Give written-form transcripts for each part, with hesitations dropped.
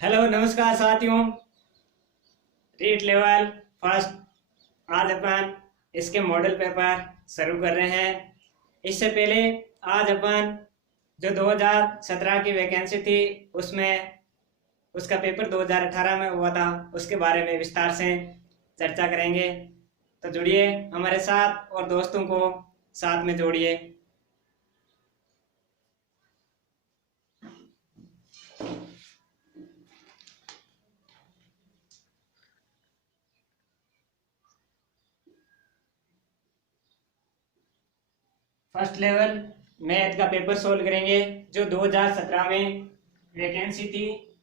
Hello नमस्कार साथियों। REET level first आज अपन इसके मॉडल पेपर शुरू कर रहे हैं। इससे पहले आज अपन जो 2017 की वैकेंसी थी उसमें उसका पेपर 2018 में हुआ था, उसके बारे में विस्तार से चर्चा करेंगे। तो जुड़िए हमारे साथ और दोस्तों को साथ में जोड़िए। फर्स्ट लेवल मैथ का पेपर सोल्व करेंगे जो 2017 में वैकेंसी थी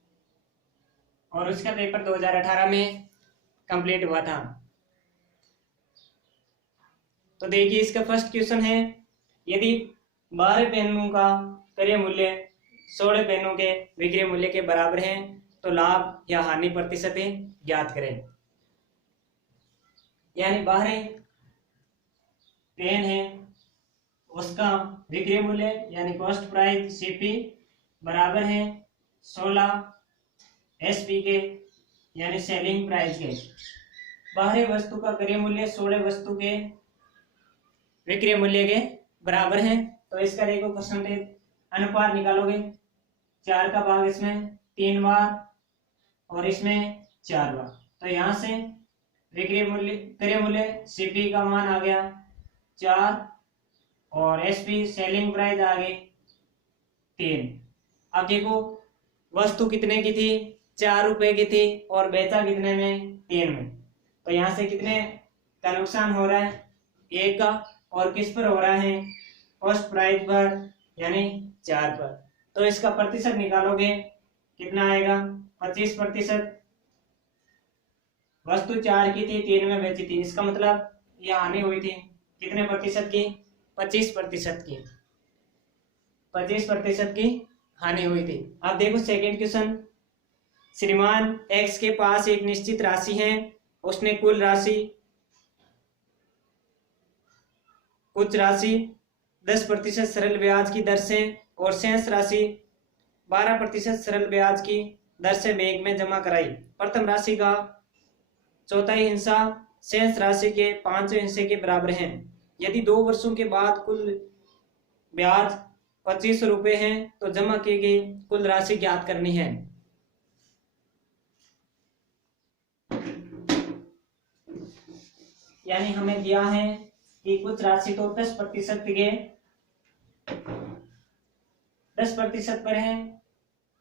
और उसका पेपर 2018 में कंप्लीट हुआ था। तो देखिए इसका फर्स्ट क्वेश्चन है, यदि 12 पेनों का क्रय मूल्य 16 पेनों के विक्रय मूल्य के बराबर है तो लाभ या हानि प्रतिशत ज्ञात करें। यानी 12 पेन है उसका विक्रय मूल्य यानी कॉस्ट प्राइस सीपी बराबर है 16 एसपी के यानी सेलिंग प्राइस के। 12 वस्तु का क्रय मूल्य 16 वस्तु के विक्रय मूल्य के बराबर है। तो इसका देखो परसेंटेज अनुपात निकालोगे, 4 का भाग इसमें 3 बार और इसमें 4 बार। तो यहाँ से विक्रय मूल्य क्रय मूल्य सीपी का मान आ गया 4 और एसपी सेलिंग प्राइस आ गई 3। अब देखो वस्तु कितने की थी, 4 रुपए की थी और बेचा कितने में, 3 में। तो यहाँ से कितने का नुकसान हो रहा है, 1 का। और किस पर हो रहा है, कॉस्ट प्राइस पर यानी 4 पर। तो इसका प्रतिशत निकालोगे कितना आएगा, 25%। वस्तु 4 की थी 3 में बेची थी, इसका मतलब ये हानि हुई थी कितने प्रतिशत की, 25% की। 25% की हानि हुई थी। अब देखो सेकंड क्वेश्चन, श्रीमान एक्स के पास एक निश्चित राशि है, उसने कुछ राशि 10% सरल ब्याज की दर से और शेष राशि 12% सरल ब्याज की दर से बैंक में जमा कराई। प्रथम राशि का चौथाई हिस्सा शेष राशि के 5वें हिस्से के बराबर है। यदि 2 वर्षों के बाद कुल ब्याज 25 रुपए है तो जमा की गई कुल राशि ज्ञात करनी है। यानी हमें दिया है कि कुछ राशि तो 10% के 10% पर है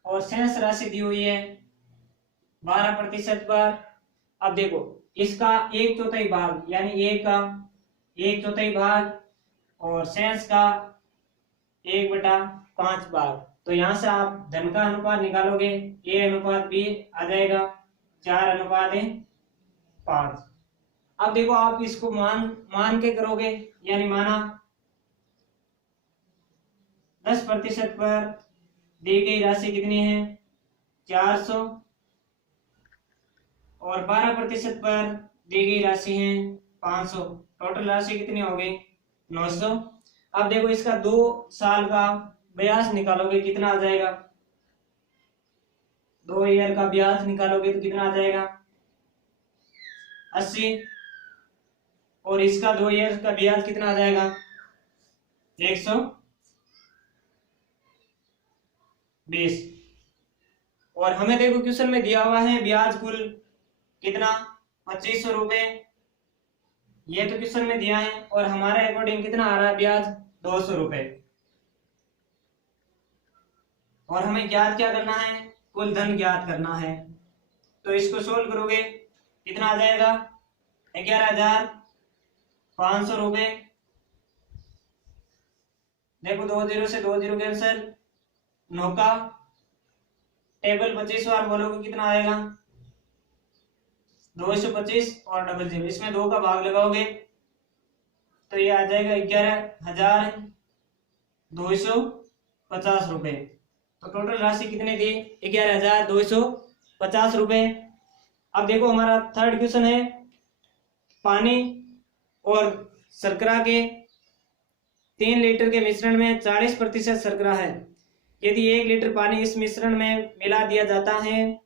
और शेष राशि दी हुई है 12% पर। अब देखो इसका 1/4 भाग यानी ए का 1/4 भाग और शेष का 1/5 भाग। तो यहाँ से आप धन का अनुपात निकालोगे, ए अनुपात बी आ जाएगा 4:5। अब देखो आप इसको मान के करोगे, यानी माना 10% पर दी गई राशि कितनी है 400 और 12% पर दी गई राशि है 500। टोटल राशि कितनी हो गई 900। अब देखो इसका 2 साल का ब्याज निकालोगे कितना आ जाएगा, 2 ईयर का ब्याज निकालोगे तो कितना आ जाएगा 80 और इसका 2 ईयर का ब्याज कितना आ जाएगा 120। और हमें देखो क्वेश्चन में दिया हुआ है ब्याज कुल कितना 2500 रुपए, ये तो क्वेश्चन में दिया है। और हमारे अकॉर्डिंग कितना आ रहा है ब्याज 200 रुपए। और हमें ज्ञात क्या करना है, कुल धन ज्ञात करना है। तो इसको सोल्व करोगे कितना आ जाएगा 11,500 रुपए। देखो 2 0 से 2 0 कैंसिल, 9 का टेबल 25 बार बोलोगे कितना आएगा 225 और 00, इसमें 2 का भाग लगाओगे तो ये आ जाएगा 11,250 रुपए। तो टोटल राशि कितनी थी 11,250 रुपए। अब देखो हमारा थर्ड क्वेश्चन है, पानी और शर्करा के 3 लीटर के मिश्रण में 40% शर्करा है। यदि 1 लीटर पानी इस मिश्रण में मिला दिया जाता है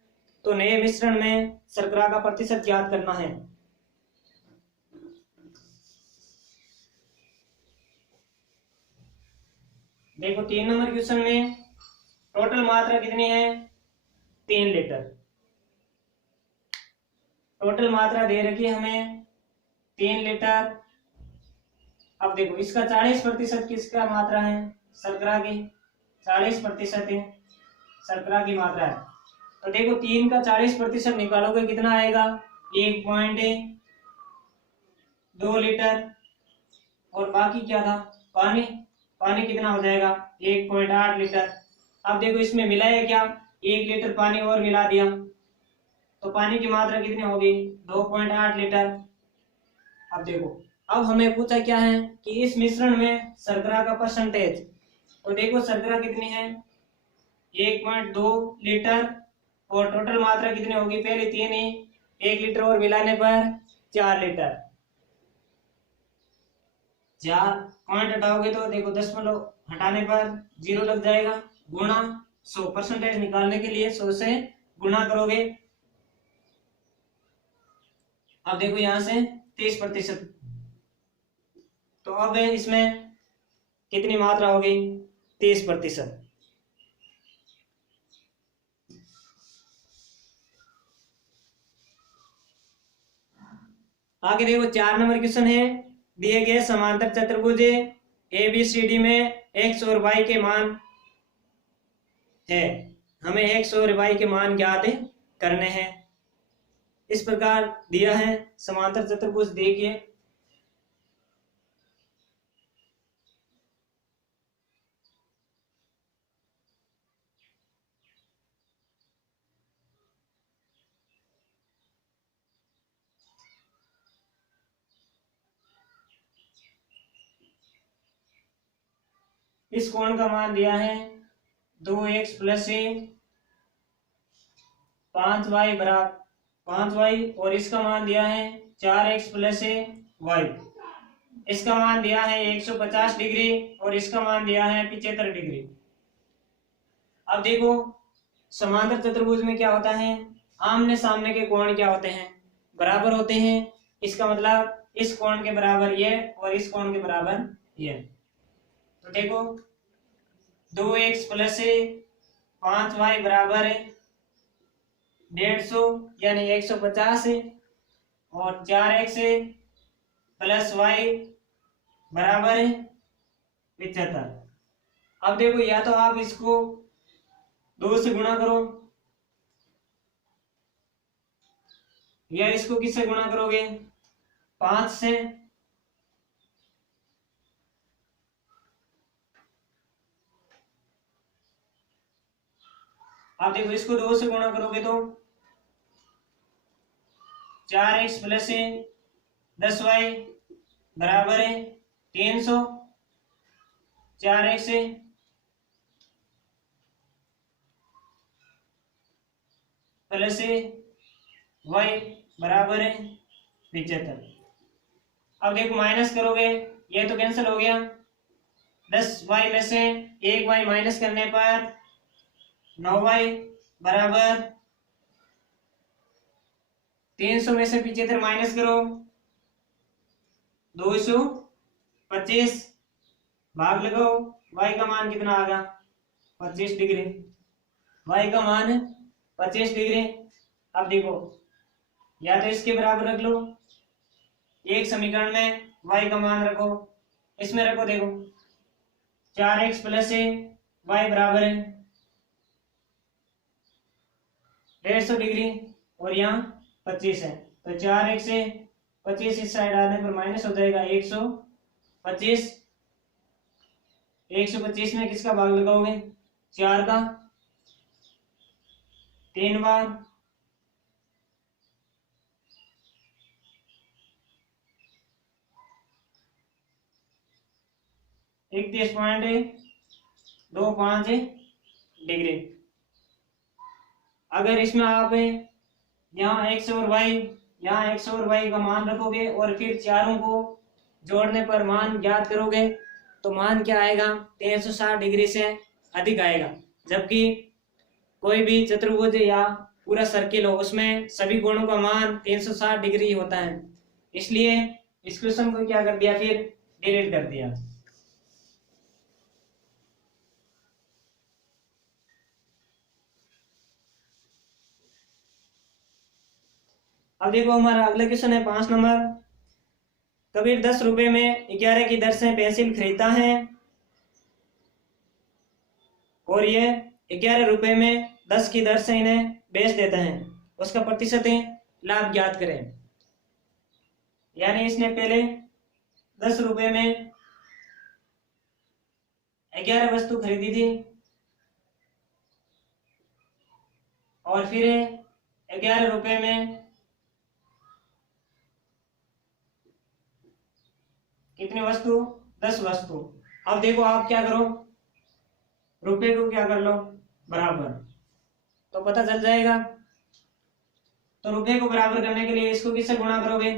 तो नए मिश्रण में शर्करा का प्रतिशत ज्ञात करना है। देखो 3 नंबर क्वेश्चन में टोटल मात्रा कितनी है, 3 लीटर। टोटल मात्रा दे रखी है हमें 3 लीटर। अब देखो इसका 40% किसका मात्रा है, शर्करा की, 40% है शर्करा की मात्रा है। तो देखो 3 का 40% निकालोगे कितना आएगा, 1.2 लीटर। और बाकी क्या था, पानी, पानी कितना हो जाएगा, 1.8 लीटर। अब देखो इसमें मिला है क्या, 1 लीटर पानी और मिला दिया, तो पानी की मात्रा कितनी होगी, 2.8 लीटर। अब देखो अब हमें पूछा क्या है कि इस मिश्रण में शर्करा का परसेंटेज। तो देखो शर्करा कितनी है, 1.2 लीटर, और टोटल मात्रा कितनी होगी, पहले 3 ही, 1 लीटर और मिलाने पर 4 लीटर। 4 पॉइंट हटाओगे तो देखो दशमलव हटाने पर 0 लग जाएगा, गुणा 100। परसेंटेज निकालने के लिए 100 से गुणा करोगे। अब देखो यहां से 30%, तो अब इसमें कितनी मात्रा होगी, 30%। आगे देखो 4 नंबर क्वेश्चन है, दिए गए समांतर चतुर्भुज ABCD में x और y के मान है, हमें x और y के मान ज्ञात करने हैं। इस प्रकार दिया है समांतर चतुर्भुज, देखिए इस कोण का मान दिया है 2x + a, 5y बराबर 5y, और इसका मान दिया है 4x + a y। इसका मान दिया है 150 डिग्री और इसका मान दिया है 75 डिग्री। अब देखो समांतर चतुर्भुज में क्या होता है, आमने सामने के कोण क्या होते हैं, बराबर होते हैं। इसका मतलब इस कोण के बराबर ये और इस कोण के बराबर ये। तो देखो 2x + a, 5y बराबर है 150 यानी 150 है, और 4x + y बराबर है 75। अब देखो या तो आप इसको 2 से गुणा करो, या इसको किससे गुणा करोगे, 5 से। आप देखो इसको 2 से गुणा करोगे तो 4x + a 10y बराबर है 300, 4x + a y बराबर है 75। अब देखो माइनस करोगे, ये तो कैंसिल हो गया, 10y में से 1y माइनस करने पर 9y बराबर 300 में से 75 माइनस करो, 225, भाग लगाओ, y का मान कितना आ गया, 25 डिग्री। y का मान 25 डिग्री। अब देखो या तो इसके बराबर रख लो, एक समीकरण में y का मान रखो, इसमें रखो, देखो 4x + a y बराबर है 150 डिग्री, और यहाँ 25 है, तो 4x से 25 इस साइड आने पर माइनस हो जाएगा 125। 125 में किसका भाग लगाओगे, 4 का, 3 बार, 31.25 डिग्री। अगर इसमें आप यहाँ x और y, यहाँ x और y का मान रखोगे और फिर चारों को जोड़ने पर मान ज्ञात करोगे, तो मान क्या आएगा, 360 डिग्री से अधिक आएगा। जबकि कोई भी चतुर्भुज या पूरा सर्किल हो, उसमें सभी कोणों का मान 360 डिग्री होता है, इसलिए इस क्वेश्चन को क्या कर दिया, फिर डिलीट कर दिया। अब देखो हमारा अगला क्वेश्चन है 5 नंबर। कबीर 10 रुपए में 11 की दर से पेंसिल खरीदता है और ये 11 रुपए में 10 की दर से इन्हें बेच देता है, उसका प्रतिशत लाभ ज्ञात करें। यानी इसने पहले 10 रुपए में 11 वस्तु खरीदी थी और फिर 11 रुपए में कितनी वस्तु, 10 वस्तु। अब देखो आप क्या करो, रुपए को क्या कर लो बराबर, तो पता चल जाएगा। तो रुपए को बराबर करने के लिए इसको किससे गुणा करोगे,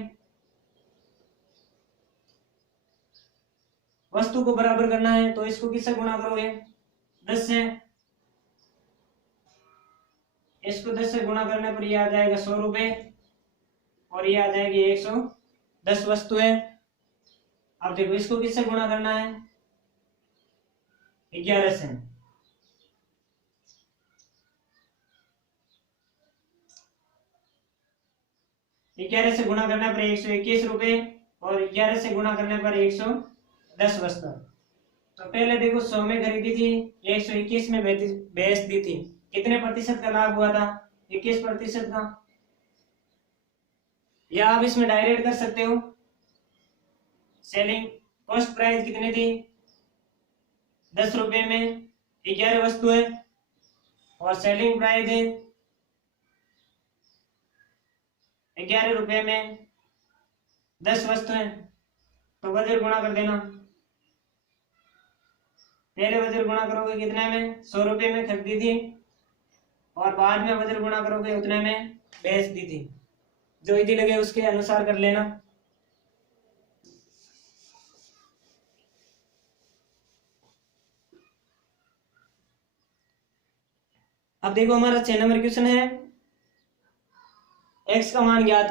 वस्तु को बराबर करना है तो इसको किससे गुणा करोगे, 10 से। इसको 10 से गुणा करने पर ये आ जाएगा 100 रुपए और ये आ जाएगी 110 वस्तुएं। अब देखो इसको किससे गुणा करना है, 11 से। ग्यारह से गुणा करने पर 121 रुपए और 11 से गुणा करने पर 110 वस्तु। तो पहले देखो 100 में खरीदी थी, 121 में बेच दी थी, कितने प्रतिशत का लाभ हुआ था, 21% का। या आप इसमें डायरेक्ट कर सकते हो, सेलिंग कॉस्ट प्राइस कितनी थी, 10 रुपए में 11 वस्तुएं और सेलिंग प्राइस है 11 रुपए में 10 वस्तुएं, तो वजन गुणा कर देना। पहले वजन गुणा करोगे कितने में, 100 रुपए में खरीदी थी और बाद में वजन गुणा करोगे उतने में बेच दी थी। जो इजी लगे उसके अनुसार कर लेना। अब देखो हमारा 6 नंबर क्वेश्चन है, x का मान ज्ञात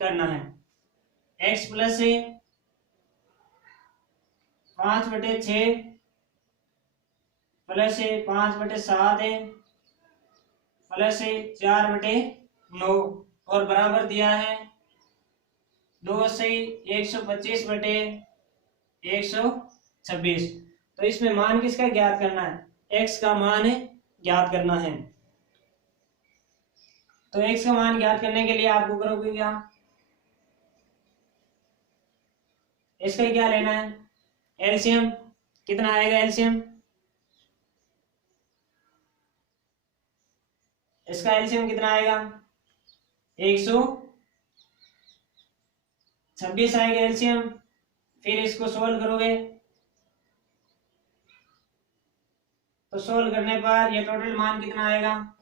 करना है। x प्लस 5/6 प्लस 5/7 प्लस 4/9 और बराबर दिया है 2 से 125/126। तो इसमें मान किसका ज्ञात करना है, x का मान ज्ञात करना है। तो x का मान ज्ञात करने के लिए आपको करोगे क्या, इसका क्या लेना है, एलसीएम। कितना आएगा एलसीएम, इसका एलसीएम कितना आएगा, 126 आएगा एलसीएम। फिर इसको सोल्व करोगे तो सोल्व करने पर ये टोटल मान कितना आएगा,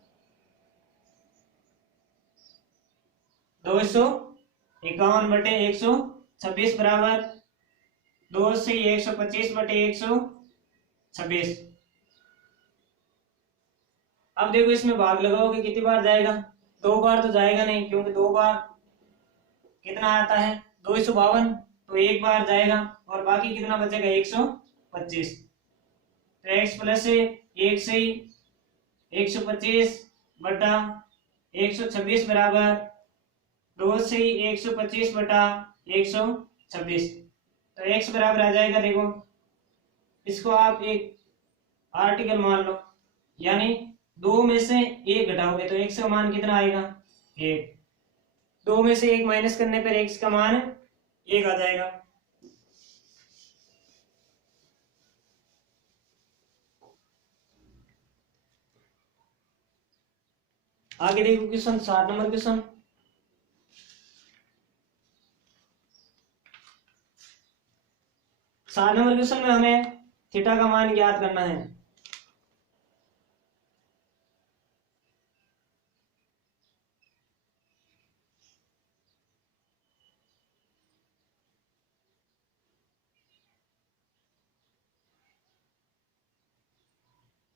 251/126 बराबर 2 से 125/126। अब देखो इसमें भाग लगाओगे कितनी बार जाएगा, 2 बार तो जाएगा नहीं, क्योंकि 2 बार कितना आता है 252, तो 1 बार जाएगा और बाकी कितना बचेगा 125। तो x प्लस 1 से 125/126 बराबर 2 से 125/126। तो x बराबर आ जाएगा, देखो इसको आप एक आर्टिकल मान लो, यानी 2 में से 1 घटाओगे तो x का मान कितना आएगा, 1। 2 में से 1 माइनस करने पर x का मान 1 आ जाएगा। आगे देखो क्वेश्चन 7 नंबर क्वेश्चन। सात नंबर क्वेश्चन में हमें थीटा का मान ज्ञात करना है।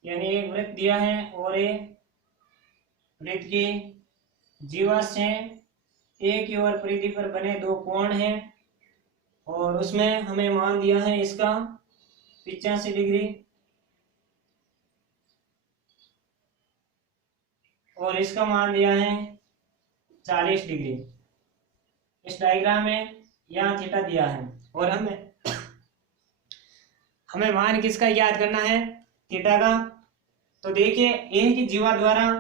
यानी एक वृत्त दिया है और एक वृत्त की जीवा से एक की ओर परिधि पर बने दो कोण हैं और उसमें हमें मान दिया है इसका 85 डिग्री और इसका मान दिया है 40 डिग्री। इस डायग्राम में यहाँ थीटा दिया है और हमें मान किसका याद करना है, थीटा का। तो देखिए एक ही जीवा द्वारा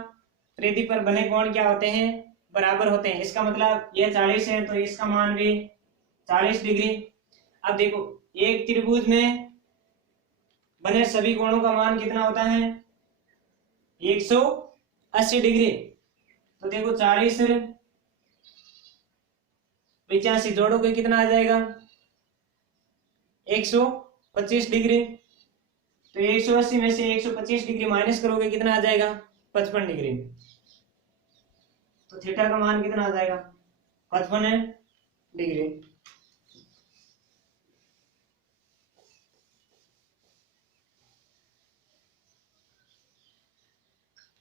परिधि पर बने कोण क्या होते हैं, बराबर होते हैं। इसका मतलब ये 40 है तो इसका मान भी 40 डिग्री। अब देखो एक त्रिभुज में बने सभी कोणों का मान कितना होता है, 180 डिग्री। तो देखो 40 और 85 जोड़ोगे कितना आ जाएगा, 125 डिग्री। तो 180 में से 125 डिग्री माइनस करोगे कितना आ जाएगा, 55 डिग्री। तो थीटा का मान कितना आ जाएगा, 55 डिग्री।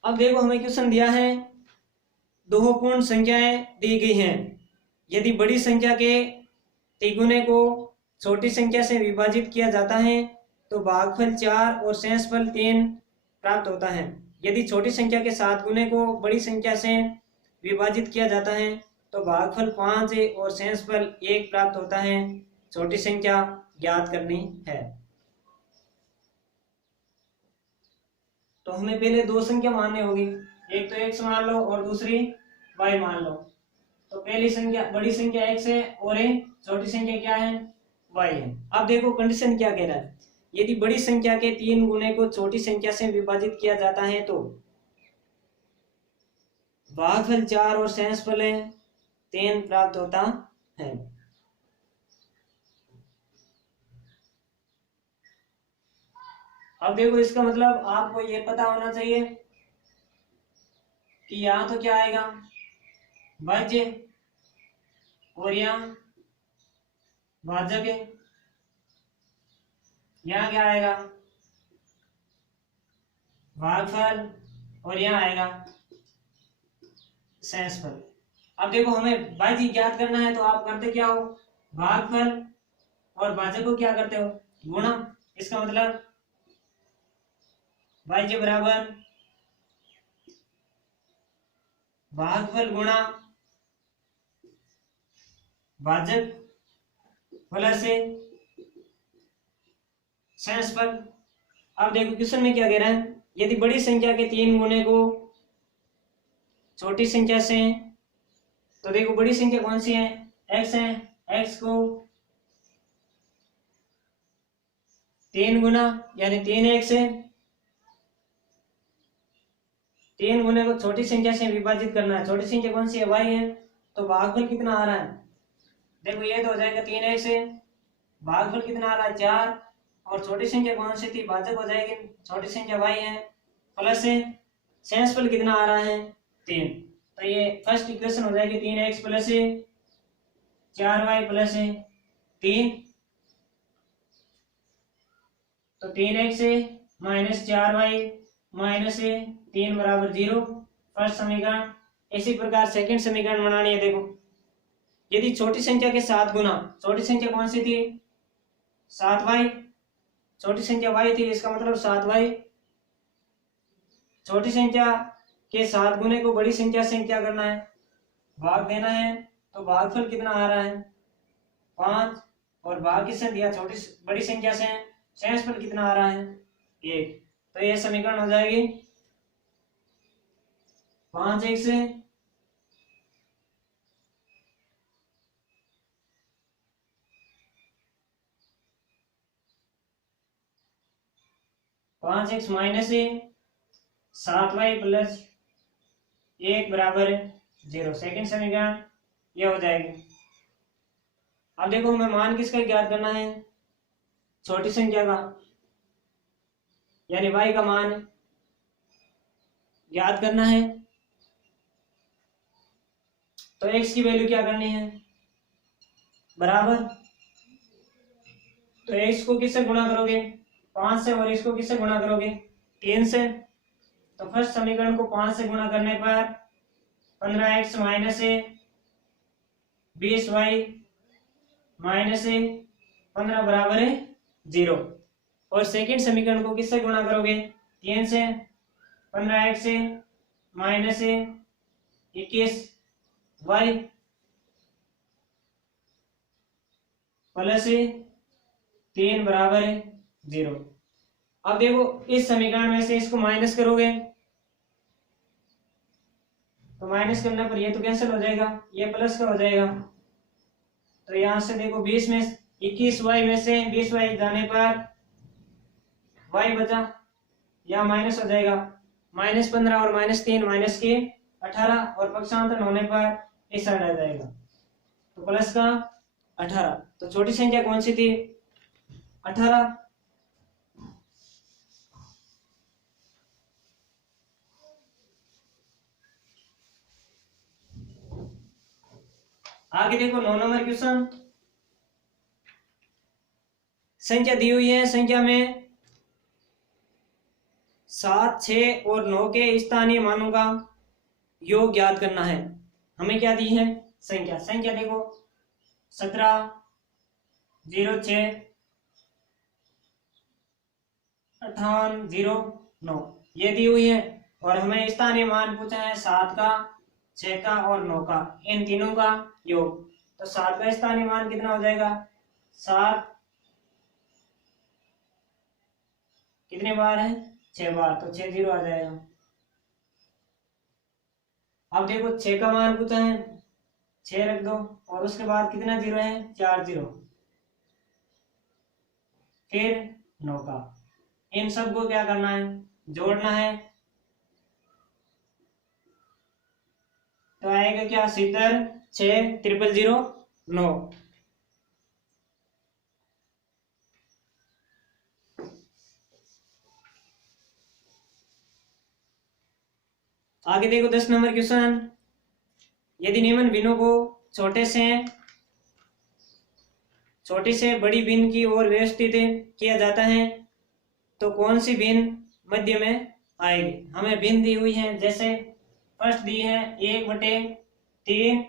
अब देखो हमें क्वेश्चन दिया है, दो पूर्ण संख्याएं दी गई हैं। यदि बड़ी संख्या के तिगुने को छोटी संख्या से विभाजित किया जाता है तो भागफल 4 और शेषफल 3 प्राप्त होता है। यदि छोटी संख्या के 7 गुने को बड़ी संख्या से विभाजित किया जाता है तो भागफल 5 और शेषफल 1 प्राप्त होता है। छोटी संख्या ज्ञात करनी है। तो हमें पहले दो संख्या माननी होगी, एक तो x मान लो और दूसरी y मान लो। तो पहली संख्या बड़ी संख्या x है और छोटी संख्या क्या है, y है। अब देखो कंडीशन क्या कह रहा है, यदि बड़ी संख्या के 3 गुने को छोटी संख्या से विभाजित किया जाता है तो भागफल 4 और शेषफल 3 प्राप्त होता है। अब देखो इसका मतलब आपको ये पता होना चाहिए कि यहाँ तो क्या आएगा, भाज्य और यहाँ भाजक है। यहाँ क्या आएगा, भागफल और यहाँ आएगा शेषफल। अब देखो हमें भाज्य ज्ञात करना है तो आप करते क्या हो, भागफल और भाजक को क्या करते हो, गुणा। इसका मतलब भाज्य बराबर भागफल गुणा भाजक प्लस शेषफल। अब देखो क्वेश्चन में क्या कह रहा है, यदि बड़ी संख्या के 3 गुने को छोटी संख्या से, तो देखो बड़ी संख्या कौन सी है, x है, x को 3 गुना यानी 3x है, 3 गुने को छोटी संख्या से विभाजित करना है। छोटी संख्या कौन सी है, y है। तो भागफल कितना आ रहा है, देखो ये तो हो जाएगा 3x है, भागफल कितना आ रहा है 4, और छोटी संख्या कौन सी थी, भाजक हो जाएगी, छोटी संख्या y है, प्लस शेषफल कितना आ रहा है 3। तो ये फर्स्ट इक्वेशन हो जाएगी 3x प्लस 4y प्लस 3। तो 3x माइनस 4y माइनस 3 बराबर 0, फर्स्ट समीकरण। इसी प्रकार सेकंड समीकरण बनानी है। देखो यदि छोटी संख्या के 7 गुना, छोटी संख्या कौन सी थी, 7y, छोटी संख्या y थी, इसका मतलब 7y। छोटी संख्या के 7 गुने को बड़ी संख्या से क्या करना है, भाग देना है। तो भागफल कितना आ रहा है 5, और भाग किससे दिया, छोटी बड़ी संख्या से, शेषफल कितना आ रहा है 1। तो यह समीकरण हो जाएगी 5x 5x minus 7y plus 1 बराबर 0। सेकेंड समीकरण यह हो जाएगी। अब देखो हमें मान किसका ज्ञात करना है, छोटी संख्या का, यानी y का मान ज्ञात करना है। तो x की वैल्यू क्या करनी है, बराबर, तो x को किससे गुणा करोगे, 5 से, और इसको किससे गुणा करोगे, 3 से। तो फर्स्ट समीकरण को 5 से गुणा करने पर 15x माइनस ए 20y माइनस ए 15 बराबर है 0। और सेकंड समीकरण को किससे गुणा करोगे? 3 से। 15x से माइनस ए 21y प्लस 3 बराबर है 0। अब देखो इस समीकरण में से इसको माइनस करोगे तो माइनस करने पर ये तो कैंसिल हो जाएगा, ये प्लस का हो जाएगा। तो यहां से देखो 20 में 21y में से 20y जाने पर y बचा, या माइनस हो जाएगा। -15 और -3 माइनस के 18 और पक्षांतरण होने पर इस साइड आ जाएगा तो प्लस का 18। तो छोटी संख्या कौन सी थी? 18। आगे देखो 9 नंबर क्वेश्चन। संख्या दी हुई है, संख्या में 7, 6 और 9 के स्थानीय मानों का योग ज्ञात करना है। हमें क्या दी है? संख्या देखो 17, 06, 58, 09 ये दी हुई है। और हमें स्थानीय मान पूछा है 7 का, 6 का और 9 का, इन तीनों का योग। तो 7 का स्थानीय मान कितना हो जाएगा? 7 कितने बार है? 6 बार, तो 6 0 आ जाएगा। अब देखो 6 का मान पूछा है, 6 रख दो और उसके बाद कितना 0 है? 4 0। फिर 9 का, इन सबको क्या करना है? जोड़ना है। तो आएगा क्या? 70, 6, 000, 9। आगे देखो 10 नंबर क्वेश्चन। यदि निम्न भिन्नों को छोटी से बड़ी भिन्न की ओर व्यवस्थित किया जाता है तो कौन सी भिन्न मध्य में आएगी? हमें भिन्न दी हुई है, जैसे फर्स्ट दी है 1/3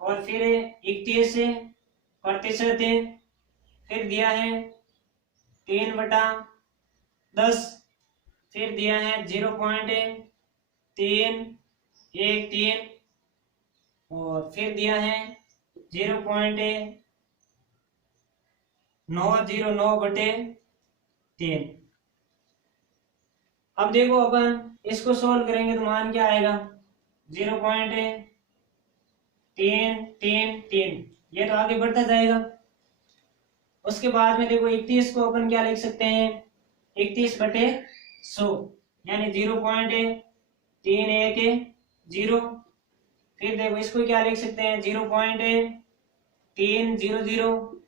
और फिर 31%, फिर दिया है 3/10, फिर दिया है 0.313 और फिर दिया है 0.909/3। अब देखो अपन इसको सोल्व करेंगे तो मान क्या आएगा? 0.333। ये तो आगे बढ़ता जाएगा। उसके बाद में देखो 31 को अपन क्या लिख सकते हैं? 31/100 यानी 0.310। फिर देखो इसको क्या लिख सकते हैं? 0.300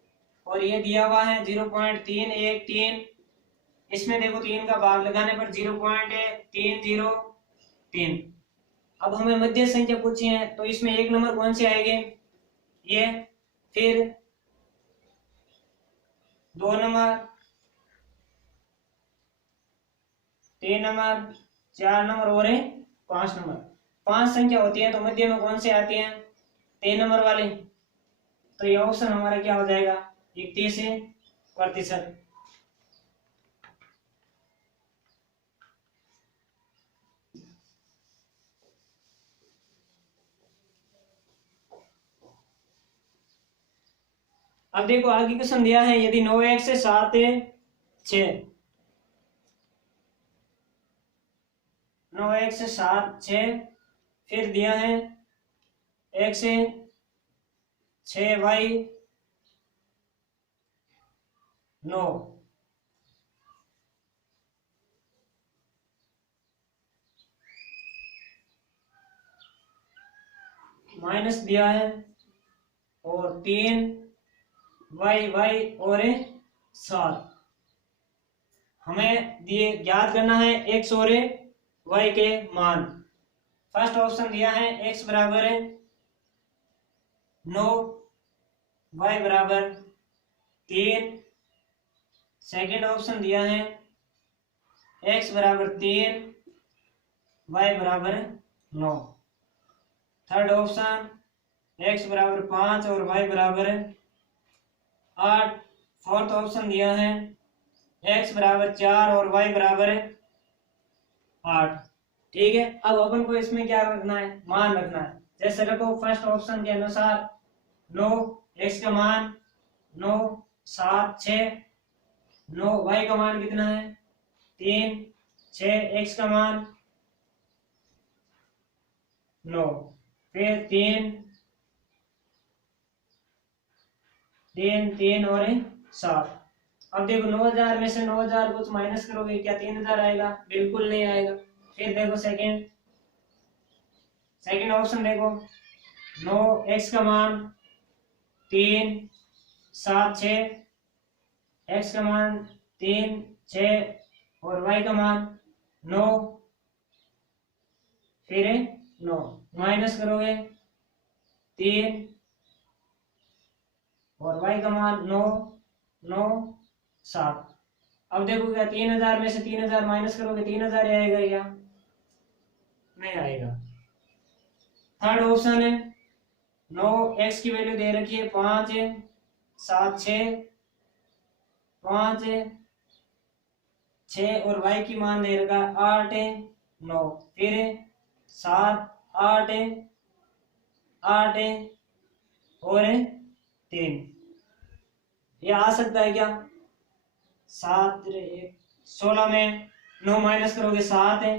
और ये दिया हुआ है 0.313। इसमें देखो 3 का भाग लगाने पर 0.303। अब हमें मध्य संख्या पूछी है तो इसमें 1 नंबर कौन से आएंगे? ये, फिर 2 नंबर, 3 नंबर, 4 नंबर और 5 नंबर। 5 संख्या होती है तो मध्य में कौन से आती है? 3 नंबर वाले। तो ये ऑप्शन हमारा क्या हो जाएगा? 31%। अब देखो आगे क्वेश्चन दिया है, यदि 9x से 7 6 9x से 7 6 फिर दिया है x से 6y 9 माइनस दिया है और 3 y और 7। हमें दिए ज्ञात करना है x और y के मान। फर्स्ट ऑप्शन दिया है x बराबर 9 y बराबर 3। सेकेंड ऑप्शन दिया है x बराबर 3 y बराबर 9। थर्ड ऑप्शन x बराबर 5 और y बराबर 8। फोर्थ ऑप्शन दिया है x बराबर 4 और y बराबर 8। ठीक है, अब अपन को इसमें क्या रखना है, मान रखना है। जैसे रखो फर्स्ट ऑप्शन के अनुसार 9, x का मान 9, 7, 6, 9, y का मान कितना है 3, 6, x का मान 9, फिर 3, 3, 3 और 7। अब देखो 9000 में से 9000 कुछ माइनस करोगे क्या 3000 आएगा, बिल्कुल नहीं आएगा। फिर देखो सेकंड ऑप्शन देखो 9, x का मान 3, 7, 6, x का मान 3, 6 और y का मान 9, फिर 9 माइनस करोगे 3 और y का मान 9, 9, 7। अब देखो क्या 3000 में से 3000 माइनस करोगे 3000 आएगा क्या, नहीं आएगा। थर्ड ऑप्शन है 9, x की वैल्यू दे रखी है 5, 7, 6, 5, 6 और y की मान दे रखा 8, 9, फिर 7, 8, 8 और 3। ये आ सकता है क्या 7, 16 में 9 माइनस करोगे 7 है,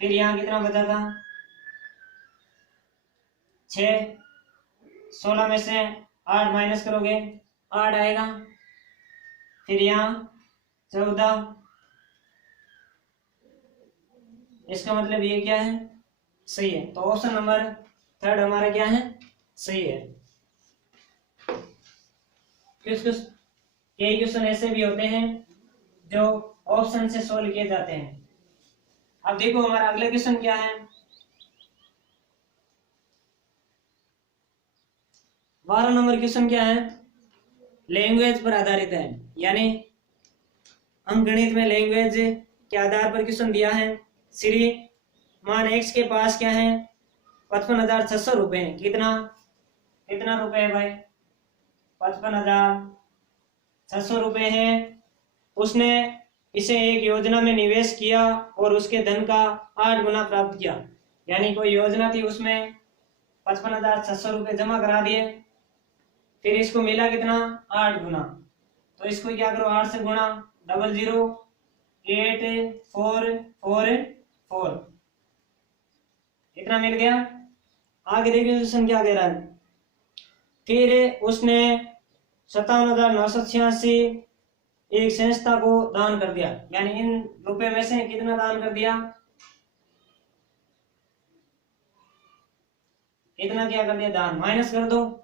फिर यहाँ कितना बचा था 6, 16 में से 8 माइनस करोगे 8 आएगा, फिर यहाँ 14। इसका मतलब ये क्या है, सही है। तो ऑप्शन नंबर थर्ड हमारा क्या है, सही है। कुछ कई क्वेश्चन ऐसे भी होते हैं जो ऑप्शन से सोल्व किए जाते हैं। अब देखो हमारा अगला क्वेश्चन क्या है, 12 नंबर क्वेश्चन क्या है, लैंग्वेज पर आधारित है। यानी अंकगणित में लैंग्वेज के आधार पर क्वेश्चन दिया है। श्रीमान एक्स के पास क्या है 55,600 रुपए। कितना रुपए है भाई 55,600 रुपए है। उसने इसे एक योजना में निवेश किया और उसके धन का 8 गुना प्राप्त किया। यानी कोई योजना थी उसमें 55,600 रुपए जमा करा दिए, फिर इसको मिला कितना 8 गुना। तो इसको क्या करो 8 से गुणा 00,8444 इतना मिल गया। आगे देखिए क्वेश्चन क्या कह रहा है, फिर उसने 57,986 एक संस्था को दान कर दिया। यानी इन रुपए में से कितना दान कर दिया, इतना क्या कर दिया दान, माइनस कर दो।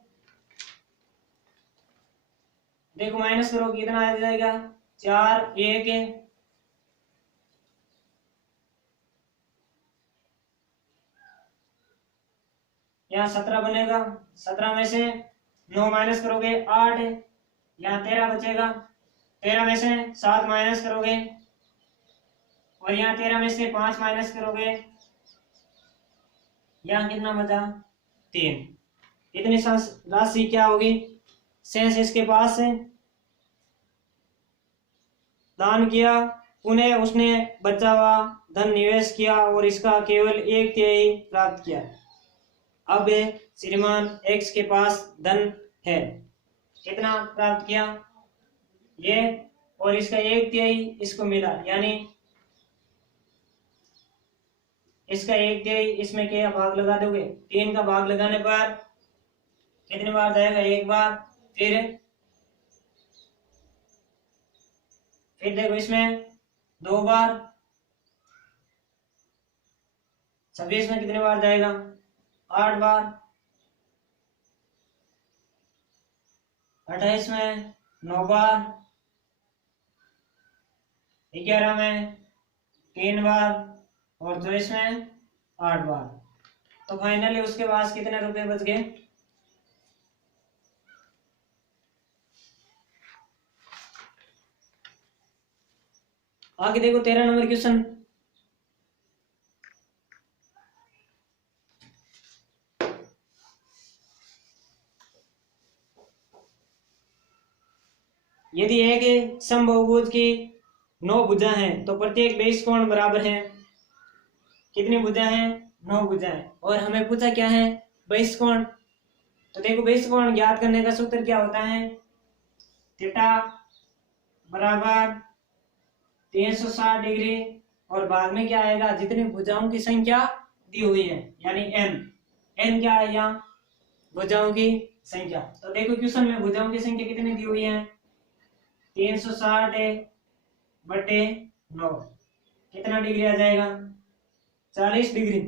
देखो माइनस करो कितना आ जाएगा 4, 1 यहाँ 17 बनेगा। 17 में से 9 माइनस करोगे 8, यहाँ 13 बचेगा। 13 में से 7 माइनस करोगे और यहाँ 13 में से 5 माइनस करोगे, यहाँ कितना बचा 3। इतनी राशि क्या होगी, शेष इसके पास है, दान किया, उन्हें उसने बचा हुआ धन निवेश किया और इसका केवल 1/3 प्राप्त किया। अब श्रीमान एक्स के पास धन है, कितना प्राप्त किया ये, और इसका 1/3 इसको मिला। यानी इसका 1/3 इसमें क्या भाग लगा दोगे, 3 का भाग लगाने पर कितने बार जाएगा, 1 बार। फिर देखो इसमें 2 बार। 26 में कितने बार जाएगा 8 बार। 28 में 9 बार। 11 में 3 बार और 24 में 8 बार। तो फाइनली उसके पास कितने रुपए बच गए, आगे देखो 13 नंबर क्वेश्चन। यदि एक समबाहुभुज की 9 भुजा हैं तो प्रत्येक बेस कोण बराबर है, कितनी भुजा हैं? 9 भुजा है। और हमें पूछा क्या है? बेस कोण। तो देखो बेस कोण ज्ञात करने का सूत्र क्या होता है? थीटा बराबर 360 डिग्री और बाद में क्या आएगा? जितनी भुजाओं की संख्या दी हुई है यानी n क्या है यहाँ? भुजाओं की संख्या। तो देखो क्वेश्चन में भुजाओं की संख्या कितनी दी हुई है? 360 बटे 9 कितना डिग्री आ जाएगा? 40 डिग्री।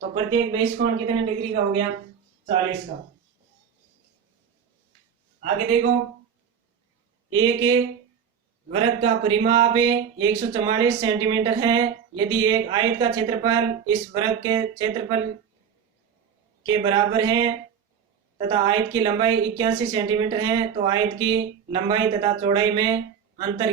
तो प्रत्येक बेस कोण कितने डिग्री का हो गया? 40 का। आगे देखो, एक वर्ग का परिमाप 144 सेंटीमीटर है। यदि एक आयत का क्षेत्रफल इस वर्ग के क्षेत्रफल के बराबर है तथा आयत की लंबाई 81 सेंटीमीटर है तो आयत की लंबाई तथा चौड़ाई में अंतर क्या